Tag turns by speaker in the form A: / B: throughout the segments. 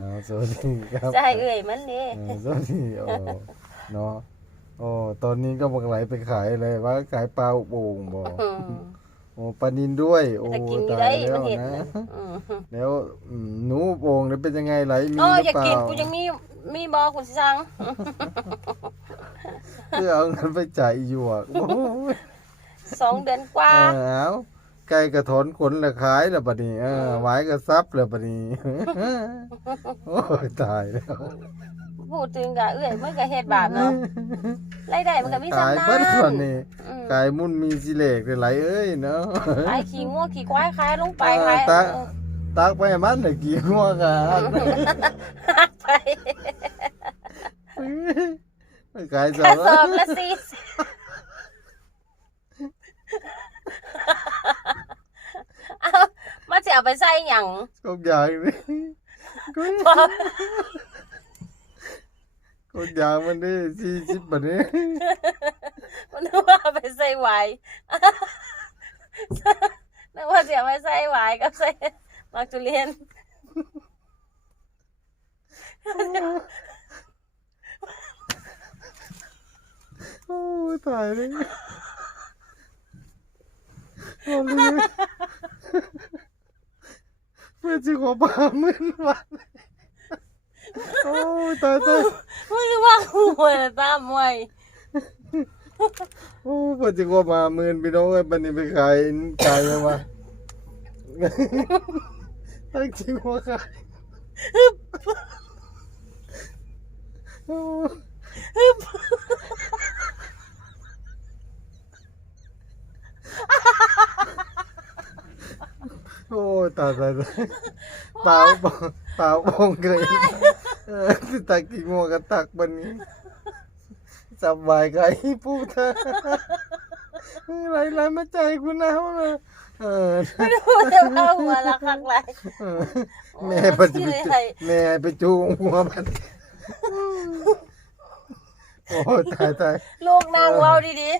A: เอาสวัสดีครับ
B: จะให้เอ่ยมันนี่
A: เออสวัสดีโอ้เนาะโอ้ตอนนี้ก็บักไหลไปขายเลยว่าขายปลาอุโป่งบ่
B: อืม
A: โอ้ปลานินด้วย โอ้
B: แต่กินอยู่
A: ตา
B: ได้
A: ยแล้
B: มั
A: วน
B: เห็น
A: นะ
B: นะอืม
A: แล้วอืมหนูอุโป่งเนี่ยเป็นยังไงไหลมี
B: โอ้
A: หรือ
B: อยาก
A: เปล่า
B: กินกูยังมีมีบอกูสิสั่ง
A: เพื่อเอาเงินไปจ่ายอีหยวกโอ้ย
B: สองเดือนกว่า
A: เออเอา ไก่กระถอนขนละขายละบัดนี้เออหวายกระซับละบัดนี้ โอ้ยตายแล้ว
B: พูดถึงกะเอื้อยมันกะเฮ็ดบาปเนาะรายได้มันก็มีสำ
A: ตาย
B: นั
A: ก่นน
B: นี้
A: กายมุ่นมีสิเลกเลยไหลเอ้ยเนาะ
B: ขายขี้ง่วขี้ควายคลายลงไปขาย
A: ตั
B: ก
A: ตักไปมันเลยขี้ง่วกะ
B: ไป
A: ขาย
B: ซะซอบละ40 เอาไปใส่หยัง
A: ทุกอย่างนี่ก็
B: บอก
A: ทุกอย่างมันได้สี่สิบบัดนี้
B: มันนึกว่าเอาไปใส่ไหวายนึกว่าจะเอาไปใส่ไหวายกับใส่มักทุเรียน
A: โอ้ยตายเลยเอาเลย เพื่อจะขอปลาหมื่นบาทโอ้ยตายตาย
B: มันคือว่าหัวน่ะตามไว้
A: โอ้เพื่อจะขอมาหมื่นพี่น้องเอ้ยบันนี้ไปขายขายยังวะตั้งจริงว่าขายโอ้โอ้ยตายตายตาย เปล่าเปล่าเปล่าบงเกยเออที่ตักกี่งัวกันตักบันนี้สบายไก่พูดเธอะไรอะไรมาใจกูนะวะเออ
B: ไม่รู้จะว่าหัวละคักไร
A: แม่ไปจจุบันแม่ไปจูงหัวมันโอ้ตายตาย
B: ลูกนางเว้าดี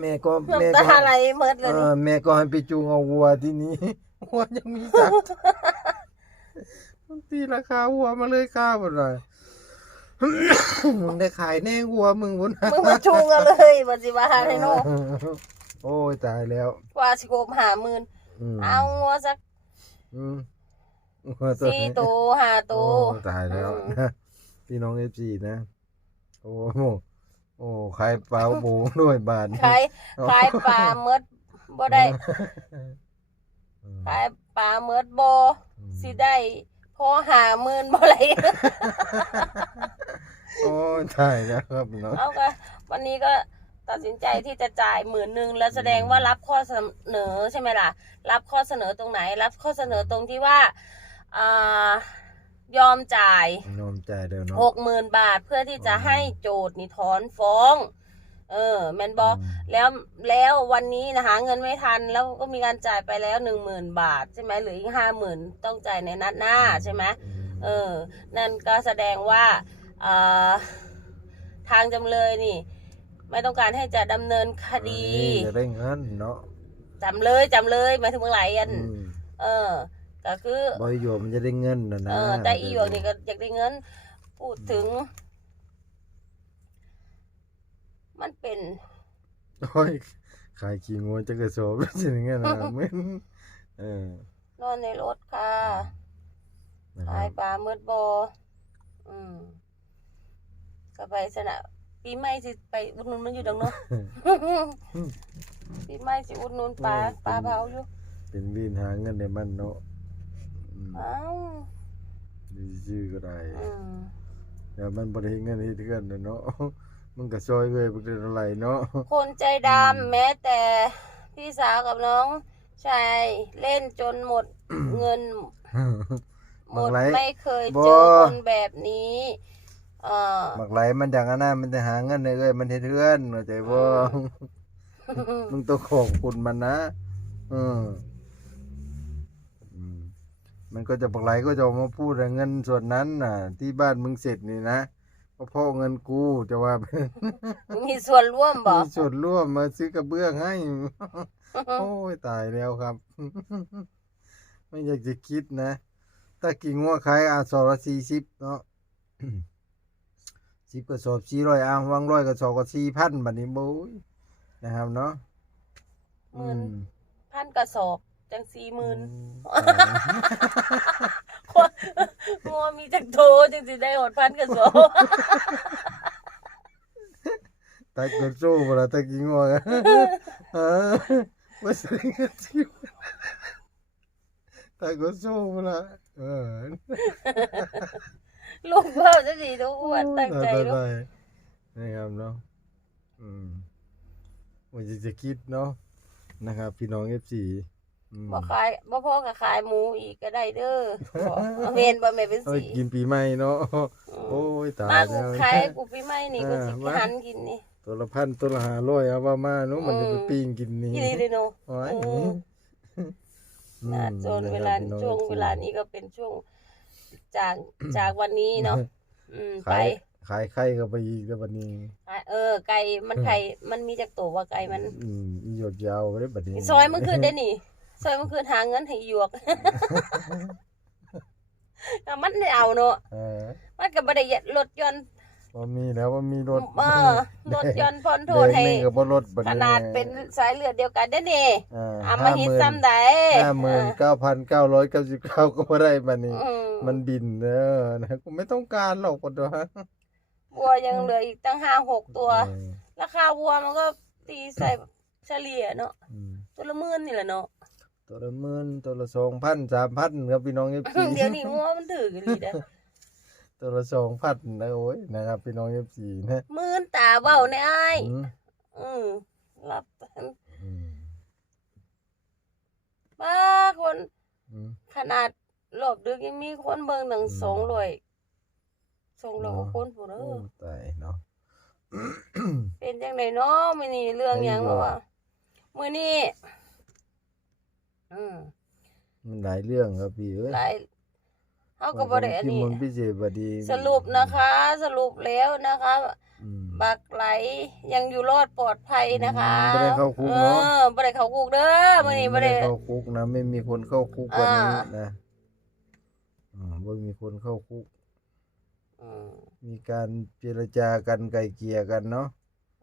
A: แม่ก็แม่ก็
B: อะไรเมิดเล
A: เอย
B: นี่
A: อแม่ก็ให้ไปจูงเอาวัวที่นี้วัวยังมีจัก มันตีราคาวัวมาเลยค่าหมดเลยมึงได้ขายแน่วัวมึงบุญ
B: มึงมาจูงกันเลยบัสิว่าให้โน
A: โอ้ยตายแล้ว
B: กว่าสิโกมหาหมื่น
A: อืม
B: เอางัวสัก
A: อืมวัวตัว
B: สี่
A: นี้
B: ตัวห้าตั
A: โอ้
B: ว
A: ตายแล้ว
B: อืม
A: นะพี่น้องเอฟซีนะ โอ้โหโอ้ขายปลาโบงด้วยบาท
B: ขายขายปลาเมิดบ่ได้ขายปลาเมิดบ่สิได้ พอหาหมื่นบ่ไร
A: โอ้ยตายแล้วครับเนาะ
B: เอาก็วันนี้ก็ตัดสินใจที่จะจ่ายหมื่นหนึ่งแล้วแสดงว่ารับข้อเสนอใช่ไหมล่ะ รับข้อเสนอตรงไหน รับข้อเสนอตรงที่ว่าอ่ายอมจ่าย
A: นอมใจเดี๋ยวเนาะ
B: หกหมื่นบาทเพื่อที่จะ
A: อืม
B: ให้โจทย์นี่ถอนฟ้อง เออแมนบอ
A: ม
B: แล้วแล้ววันนี้นะหาเงินไม่ทันแล้วก็มีการจ่ายไปแล้วหนึ่งหมื่นบาทใช่ไหมหรืออีกห้าหมื่นต้องจ่ายในนัดหน้าใช่ไหมเออ นั่นก็แสดงว่าเอ่อทางจำเลยนี่ ไม่ต้องการให้จะดำเนินคดี
A: นี่จะได้เงินเนาะ
B: จำเลยจำเลยหมายถึงเมื่อไหร่อัน
A: อืม
B: เออ ก็คือ
A: บริโยมนจะได้เงินนะนะ
B: เออแต่อีหยวกนี่ก็อยากได้เงิน พูดถึง มันเป็น
A: โอ้ยขายขี้งัวจะกระสอบแล้วสิอย่างเงี้ยนะมึงเออน
B: อนในรถค่ะ
A: นะค
B: ขาย
A: รับ
B: ปลาเมืดบออืมก็ไปสนะปีใหม่สิไปอุดหนุนมันอยู่ดังเนาะ ปีใหม่สิอุดหนุนปลาปลาเผาอยู่
A: เป็นวินหาเงินในมันเนาะอืม
B: อ้าว
A: ดีชื่อก็ได้
B: อืม
A: แต่มันบริเงินให้เงินน่ะเนาะ มันก็ซอยเลยบ่เป็นอะไรเนาะ
B: คนใจดำแม้แต่พี่สาวกับน้องชายเล่นจนหมด เงิน หมด
A: บักไหล
B: ไม่เคย
A: บ่
B: เจอคนแบบนี้เออ
A: บักไหลมันอย่างนั้นนะมันจะหาเงินได้เลยมันเฮ็ดเรือนเข้าใจบ่มึงต้องขอบคุณมันนะเอออืมมันก็จะบักไหลก็จะมาพูดเงินส่วนนั้นน่ะ ที่บ้านมึงเสร็จนี่นะ ก็เพราะเงินกูจะว่า
B: มีส่วนร่วมบอ
A: มีส่วนร่วมมาซื้อกระเบื้องให้ โอ้ยตายแล้วครับ ไม่อยากจะคิดนะถ้ากิ่งงัวขายอะสอบละสี่สิบเนาะสิบกระสอบสี่ร้อยอะวางร้อยกระสอบก็สี่พันบัดนี้โบ้ยนะครับเนาะ
B: หมื่น
A: อืม
B: พันกระสอบจังสี่หมื่น
A: อ่า
B: งัวมีจักโตจังสิได้หดพันกระสอบ
A: ตายกดสู้เวลาตะกี้งัวกันเออว่าสิเงินสิตายกดสู้เวลาเออ
B: ลูกเบ้าจังสิทุกวันตั้งใจ
A: ได้
B: ลูก
A: ได้นะครับเนาะอืมว่าจะจะคิดเนาะนะครับ พี่น้องเอฟซี
B: บ่ขายบ่พอก็ขายหมูอีกก็ได้เด้อบอกเอาเมนบ่แม่นเป็น
A: เอ้ย
B: สี
A: กินปีใหม่เนาะ
B: อืม
A: โอ้ยตาย
B: มากู
A: แล้ว
B: ขายกูปีใหม่นี่กูสิ
A: อ่ามา
B: หันกินนี่
A: ตัวละพันตัวละห้าร้อยเอาว่ามาเนาะมันจะไป
B: อืม
A: ปิ้งกินนี่
B: กินเลยเนาะ
A: โอ้ย
B: อืมนะจนเวลา
A: นะครับพี่น้อง
B: ช่วงเวลานี้ก็เป็นช่วง จากจากวันนี้เนาะอืมไป
A: ขายขายไข่เข้าไปอีกแล้ววันนี้
B: ขายเออไก่มันไข่มันมีจักตัวว่าไก่มัน
A: อืมอีหยดยาวไปได้บัดนี้
B: ซอยเมื่อคืนได้นี่ ซอยเมื่อคืนหาเงินให้หยวกก็มันได้เอาเนาะ
A: เออ
B: มันก็บ่ได้ลดหย่อน
A: ว่ามีแล้วว่ามีรถ
B: เออลดหย่อนผ่อนโทษ
A: แดง
B: ให้
A: หนึ่งกับบ่รถบัด
B: ข
A: นี้
B: นาดเป็นสายเลือดเดียวกันได้อนี่
A: อ่า
B: อามาฮิตซ้ำใด
A: ห้าหมื่นเก้าพันเก้าร้อยเก้าสิบเก้าก็บ่ได้บัดนี้
B: อืม
A: มันบินเด้อนะกูไม่ต้องการหรอกปะตัว
B: วัวยังเหลืออีกตั้งห้าหกตัว
A: เออ
B: ราคาวัวมันก็ตีใส่เฉลี่ยเนาะ
A: อืม
B: ตัวละหมื่นนี่แหละเนาะ
A: ตัวละหมื่นตัวละสองพันสามพันครับพี่น้องเอฟซี
B: เดี๋ยวนี้งัวมันถือกันดีนะ
A: ตัวละสองพันนะโอ้ยนะครับพี่น้องเอฟซีนะ
B: หมื่นตาเบ้าในอ้าย
A: อืม
B: อืมรับ
A: อืม
B: บ้าคน
A: อืม
B: ขนาดรอบดึกยังมีคนเบิ่งหนัง
A: อืม
B: สองร้อยสองร้อยกว่าคนผู้เด้
A: โอ้
B: อ
A: ตายเนาะ
B: เป็นจังไดเนาะมื้อนี้เรื่องหยัง
A: ไอ้บ่
B: วะมื้อนี้ อืม
A: มันหลายเรื่องครับพี่เอ้ย
B: หลายเฮาก็บ่ได้อัน
A: ที่
B: นี้
A: มนต์พิเศษบดี
B: สรุปนะคะ สรุปแล้วนะคะ
A: อืม
B: บักไหลยังอยู่รอดปลอดภัยนะคะ
A: อืมบ่ได้เข้าคุกเนอะ
B: ออบ่ได้เข้าคุกเด้อมื้อนี้บ่ได้
A: เข้าคุกนะไม่มีคนเข้าคุกวันนี้
B: อ่า
A: นะอ่าไม่มีคนเข้าคุก
B: อืม
A: มีการเจรจากันไกลเกลี่ยกันเนาะ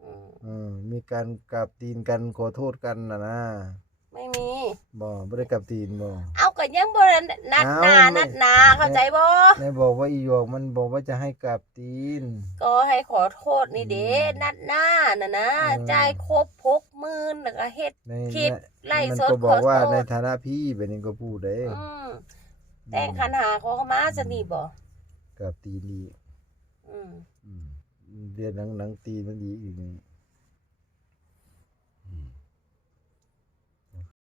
B: อืม
A: อืมมีการกราบตีนกันขอโทษกันนะนะ
B: ไม่มี
A: บ่ไม่ได้กราบตีนบ่
B: เอาก็ยังบ่ได้นัดหนา
A: เอา
B: นัดหนาเข้าใจบ่
A: นายบอกว่าอีหยอกมันบอกว่าจะให้กราบตีน
B: ก็ให้ขอโทษนี่เด้นัดหน้าน่ะนะ
A: อืม
B: จ่ายครบพกหมื่นแล้วก็เฮ็ด
A: ใน
B: คลิปไล่
A: มัน
B: สด
A: ก็บอกว่า
B: ขอโทษ
A: ในฐานะพี่แบบนี้ก็พูดได้
B: อืมแต่งคันหาขอเข้ามาซะนี่บ่
A: กราบตีนดี
B: อืม
A: อืมเรียนหนังหนังตีนมันดีอีกนี่